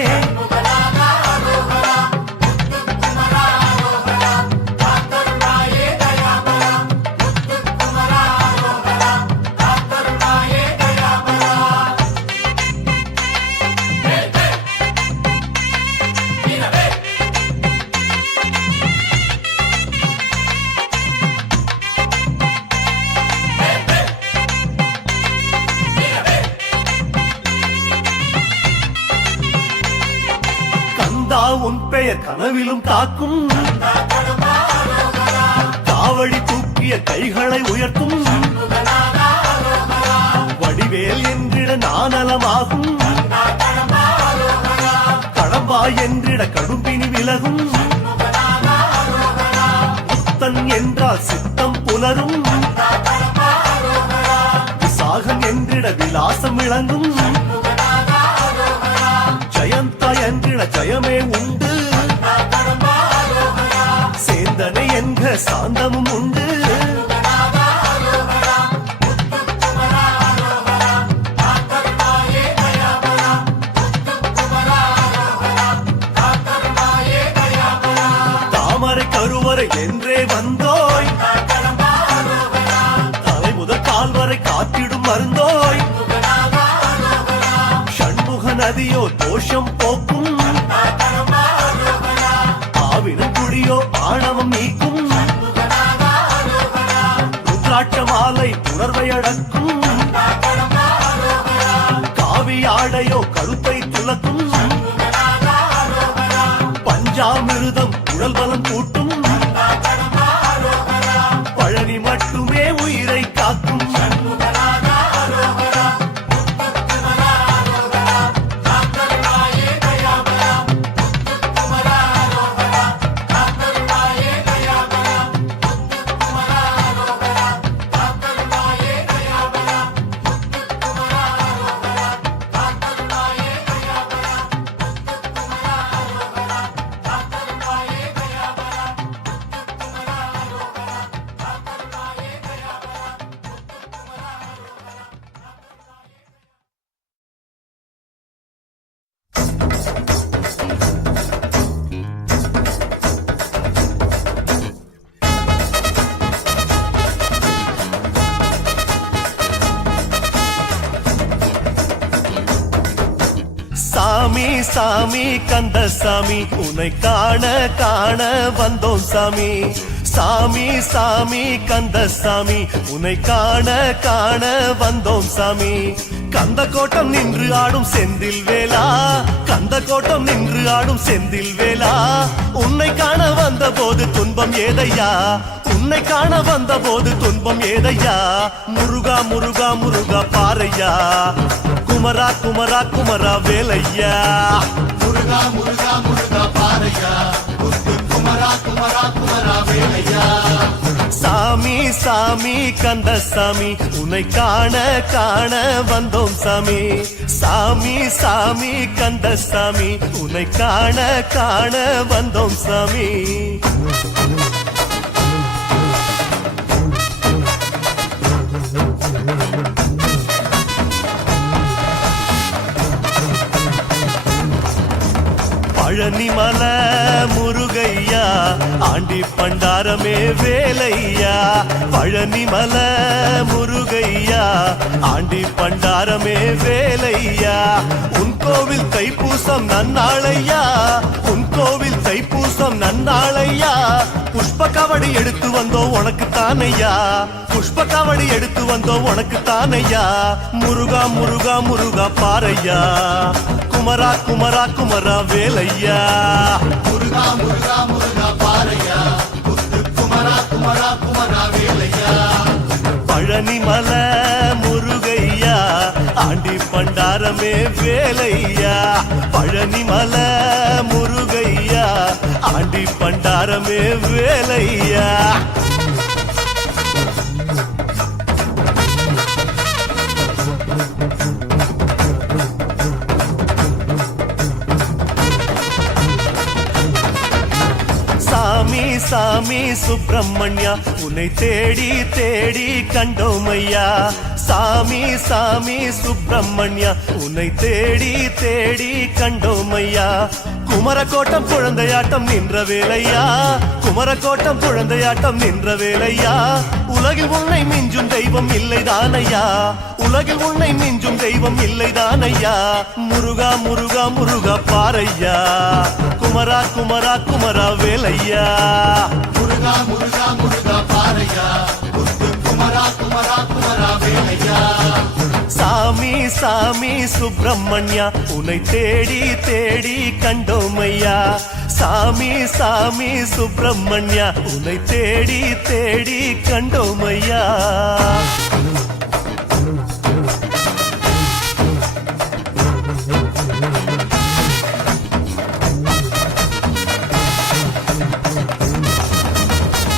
கந்தா உன் பெயர் கனவிலும் காக்கும் காவடி தூக்கிய கைகளை உயர்த்தும் வடிவேல் என்றிட நானலமாகும் கடம்பா என்றிட கடும்பினி விலகும் புத்தன் என்றால் சித்தம் புலரும் விசாகம் என்றிட விலாசம் விளங்கும் ஜெயந்தா என்றிட ஜெயமே உண்டு சேந்தனை என்ற சாந்தமும் உண்டு தாமரை கருவறை என்றே வந்தோய் தலை முதல் கால் வரை காத்திடும் மருந்தோய் நதியோ தோஷம் போக்கும் ஆவினம் குடியோ ஆணவம் நீக்கும் ருத்ராட்ச மாலை உணர்வை அடக்கும் காவி ஆடையோ கருத்தை துலக்கும் பஞ்சாமிருதம் உடல் பலம் கூட்டும் பழனி மட்டுமே உயிரை காக்கும் சாமி சாமி கந்தசாமி உன்னை காண காண வந்தோம் சாமி சாமி சாமி கந்தசாமி உன்னை காண காண வந்தோம் சாமி கந்த கோட்டம் நின்று ஆடும் செந்தில் வேலா கந்த கோட்டம் நின்று ஆடும் செந்தில் வேலா உன்னை காண வந்த போது துன்பம் ஏதையா உன்னை காண வந்த போது துன்பம் ஏதையா முருகா முருகா முருகா பாரையா குமரா குமரா குமரா வேலையா முருகா முருகா முருகா பாரையா சாமி கந்தசாமி உன்னை காண காண வந்தோம் சாமி சாமி சாமி கந்தசாமி உன்னை காண காண வந்தோம் சாமி பழனிமலை முருகையா ஆண்டி பண்டாரமே வேலையா பழனிமலை முருகையா ஆண்டி பண்டாரமே வேலையா உன் கோவில் தைப்பூசம் நன்னாளையா உன் கோவில் தைப்பூசம் நன்னாளையா புஷ்ப கவடி எடுத்து வந்தோம் உனக்கு தானையா புஷ்ப கவடி எடுத்து வந்தோம் உனக்கு தானையா முருகா முருகா முருகா பாரையா குமரா குமரா குமரா வேலையா முருகா முருகா முருகா பாரையா முத்து குமரா குமரா குமரா வேலையா பழனிமலை முருகையா ஆண்டி பண்டாரமே வேலையா பழனிமலை முருகையா ஆண்டி பண்டாரமே வேலையா சாமி சாமி சுப்பிரமணியா உன்னை தேடி தேடி கண்டோமையா சாமி சாமி சுப்பிரமணியா உன்னை தேடி தேடி கண்டோமையா குமரக்கோட்டம் குழந்தையாட்டம் நின்ற வேலையா குமரக்கோட்டம் குழந்தையாட்டம் நின்ற வேலையா உலகில் உன்னை மிஞ்சும் தெய்வம் இல்லைதானையா உலகில் உன்னை மிஞ்சும் தெய்வம் இல்லைதானையா முருகா முருகா முருகா பாரையா குமரா குமரா குமரா வேலையா முருகா முருகா முருகா பாரையா முத்து குமரா குமரா குமரா வேலையா சாமி சாமி சுப்பிரமணியா உன்னை தேடி தேடி கண்டோமையா சாமி சாமி சுப்பிரமணியா உன்னை தேடி தேடி கண்டோமையா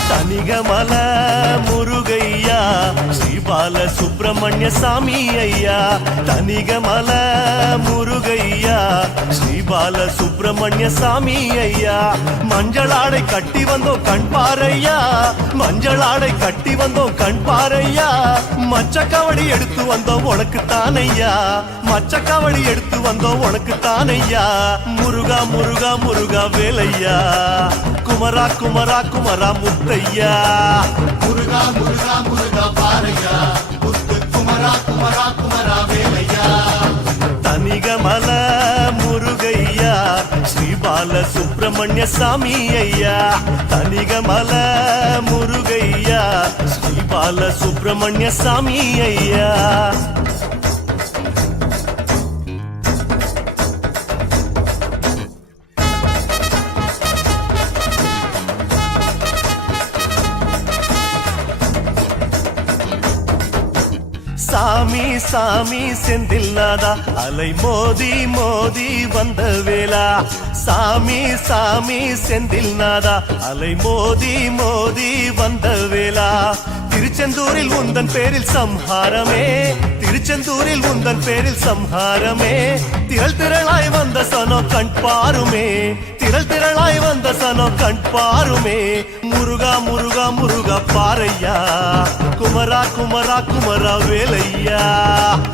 தனிகமல முருகையா ஸ்ரீபால சுப்பிரமணிய சாமி ஐயா தனிகமல முருகையா ஸ்ரீபால சுப்பிரமணிய சாமி ஐயா மஞ்சளாடை கட்டி வந்தோம் கண் பாரையா மஞ்சளாடை கட்டி வந்தோம் கண் பாரையா மச்சக்கவடி எடுத்து வந்தோம் உனக்கு தானையா மச்சக்கவடி எடுத்து வந்தோம் உனக்கு தானையா முருகா முருகா முருகா வேலையா குமரா குமரா குமரா முத்தையா முருகா முருகா முருகா பாரையா முத்து குமரா குமரா குமரா வேலையா தனிகமல முருகையா ஸ்ரீபால சுப்பிரமணிய சாமி ஐயா தனிகமல முருகையா ஸ்ரீபால சுப்பிரமணிய சாமி ஐயா சாமி சாமி செந்தில் நாதா அலை மோதி மோதி வந்த வேளா சாமி சாமி செந்தில் நாதா அலை மோதி மோதி வந்த வேளா திருச்செந்தூரில் உந்தன் பேரில் சம்ஹாரமே திருச்செந்தூரில் உந்தன் பேரில் சம்ஹாரமே திரள் திரளாய் வந்த சனோ கண் பாருமே திரள் திரளாய் வந்த சனோ கண் பாருமே முருகா முருகா முருகா பாரையா குமரா குமரா குமரா வேலையா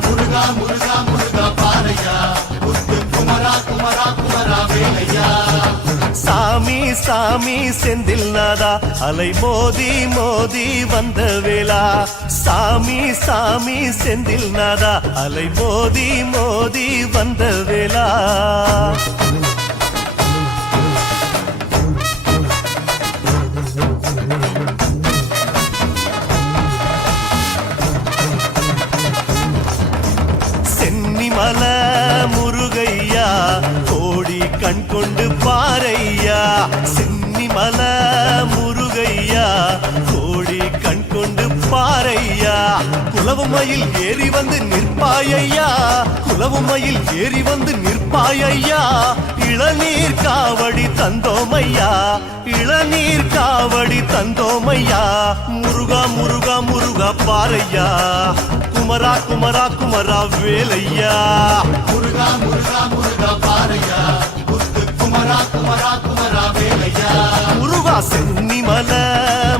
முருகா முருகா முருகா பாரையா முத்து குமரா குமரா குமரா வேலையா சாமி சாமி செந்தில் நாதா அலை மோதி மோதி வந்த வேளா சாமி சாமி செந்தில் நாதா அலை மோதி மோதி வந்த வேளா சென்னிமல முருகையா கோடி கண் கொண்டு பாரையா சென்னிமல முருகையா கோடி கண் கொண்டு பாரையா குலவுமையில் ஏறி வந்து நிற்பாயையா குலவுமையில் ஏறி வந்து நிற்பாயையா இளநீர் காவடி தந்தோமையா இளநீர் காவடி தந்தோமையா முருகா முருகா முருகா பாரையா குமரா குமரா குமரா வேலையா முருகா முருகா முருகா பாரையா முத்து குமரா குமரா குமரா வேலையா முருகா சென்னிமல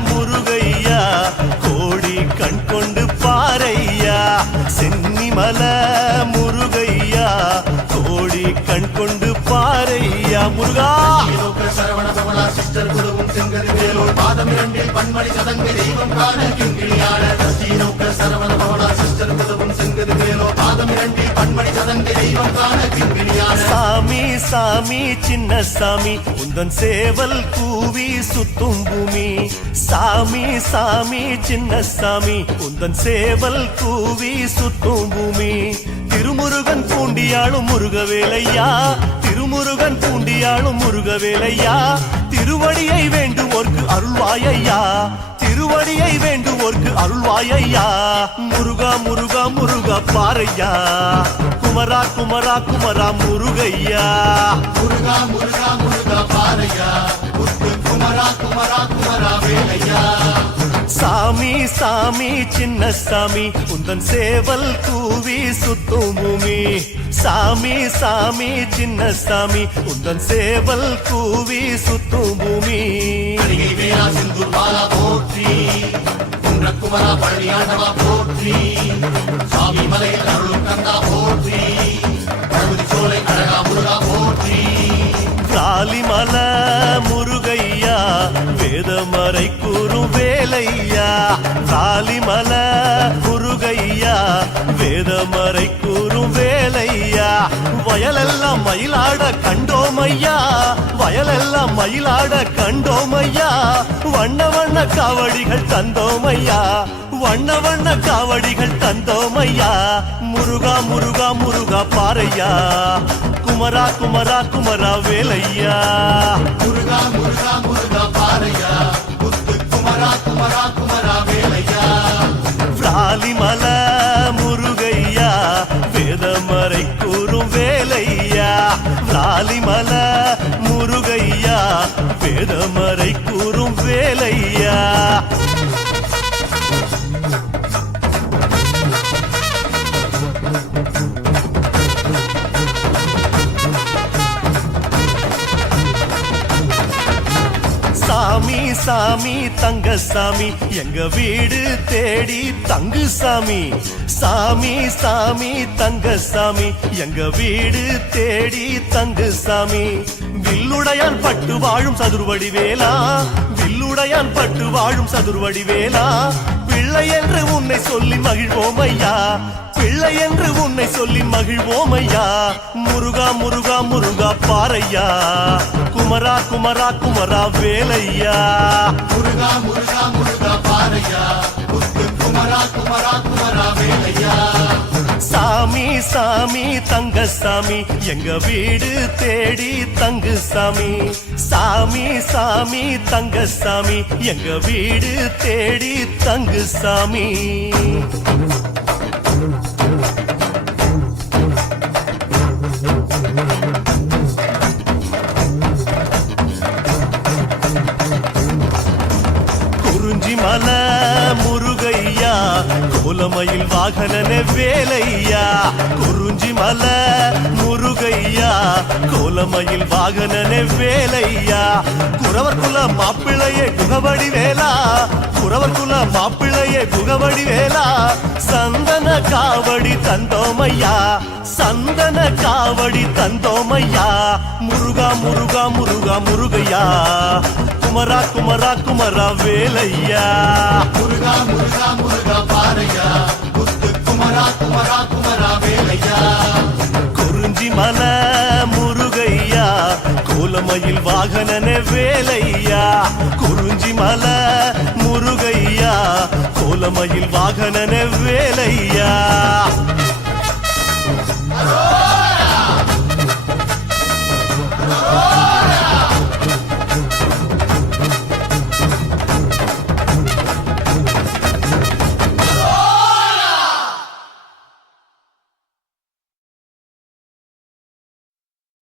முருகையா கோடி கண் கொண்டு பாரையா சென்னிமல முருகையா கோடி கண் கொண்டு பாரையா முருகா சரவண பவனா சிஸ்டர் குழுவும் செங்கது வேலோர் பாதம் இரண்டில் பன்மணி சதங்கை தெய்வம் காண கிங்கிணியாட ஸ்ரீநோக்க சரவண பவனா சிஸ்டர் குழுவும் செங்கது வேலோர் பாதம் இரண்டில் பன்மணி சதங்கை தெய்வம் காண கிங்கிணியாட சாமி சாமி சின்ன சாமி உந்தன் சேவல் கூவி சுத்தும் பூமி சாமி சாமி சின்ன சாமி உந்தன் சேவல் கூவி சுத்தும் பூமி திருமுருகன் பூண்டியாளும் முருகவேலையா திருமுருகன் பூண்டியாளும் முருகவேலையா திருவடியை வேண்டுவோர்க்கு அருள்வாயையா திருவடியை வேண்டுவோர்க்கு அருள்வாயையா முருகா முருகா முருகா பாரையா குமரா குமரா குமரா முருகையா முருகா முருகா முருகா பாரையா முத்து குமரா குமரா குமரா வேலையா சாமி சாமி சின்ன சாமி உந்தன் சேவல் கூவி சுத்தும் பூமி சாமி சாமி சின்ன சாமி உந்தன் சேவல் கூவி சுத்தும் பூமி அடிகை வேளா சிந்தூர் பாலா போற்றி குமரா பழனியாண்டவா போற்றி சாமி மலையில் அருளும் கந்தா போற்றி பழமுதி சோலை அழகா முருகா போற்றி காலிமல முருகையா வேதமறை கூறும் வேலையா காலிமல முருகையா வேதமறை கூறும் வேலையா வயலெல்லாம் மயிலாட கண்டோமையா வயலெல்லாம் மயிலாட கண்டோமையா வண்ண வண்ண காவடிகள் தந்தோமையா வண்ண வண்ண காவடிகள் தந்தோமையா முருகா முருகா முருகா பாரையா குமரா குமரா குமரா வேலையா முருகா முருகா முருகா பாரையா முத்து குமரா குமரா குமரா வேலையா ராலிமல முருகையா வேதமறை கூறும் வேலையா ராலிமல முருகையா வேதமறை கூறும் வேலையா சாமி சாமி தங்க சாமி எங்க வீடு தேடி தங்கு சாமி சாமி சாமி தங்க சாமி எங்க வீடு தேடி தங்கு சாமி வில்லுடையான் பட்டு வாழும் சதுர்வடி வேலா வில்லுடையான் பட்டு வாழும் சதுர்வடி வேலா பிள்ளை என்று உன்னை சொல்லி மகிழ்வோம் ஐயா பிள்ளை என்று உன்னை சொல்லி மகிழ்வோம் ஐயா முருகா முருகா முருகா பாரையா குமரா குமரா குமரா வேலையா முருகா முருகா முருகா பாரையா முத்து குமரா குமரா குமரா வேலையா சாமி சாமி தங்க சாமி எங்க வீடு தேடி தங்கு சாமி சாமி சாமி தங்க சாமி எங்க வீடு தேடி தங்கு சாமி குறிஞ்சிமல முருகையா கோலமயில் வாகனனே வேலையா குறிஞ்சிமல முருகையா கோலமயில் வாகனனே வேலையா குறவர் குல மாப்பிள்ளையே குகவடி வேலா குறவர் குல மாப்பிள்ளையே குகவடி வேலா சந்தன காவடி தந்தோமையா சந்தன காவடி தந்தோமையா முருகா முருகா முருகா முருகையா குமரா குமரா குமரா வேலையா முருகா முருகா முருகா பாரையா முத்து குமரா குமரா குமரா வேலையா குறிஞ்சிமல முருகையா கோலமயில் வாகனனே வேலையா குறிஞ்சிமல முருகையா கோலமயில் வாகனனே வேலையா அரோகரா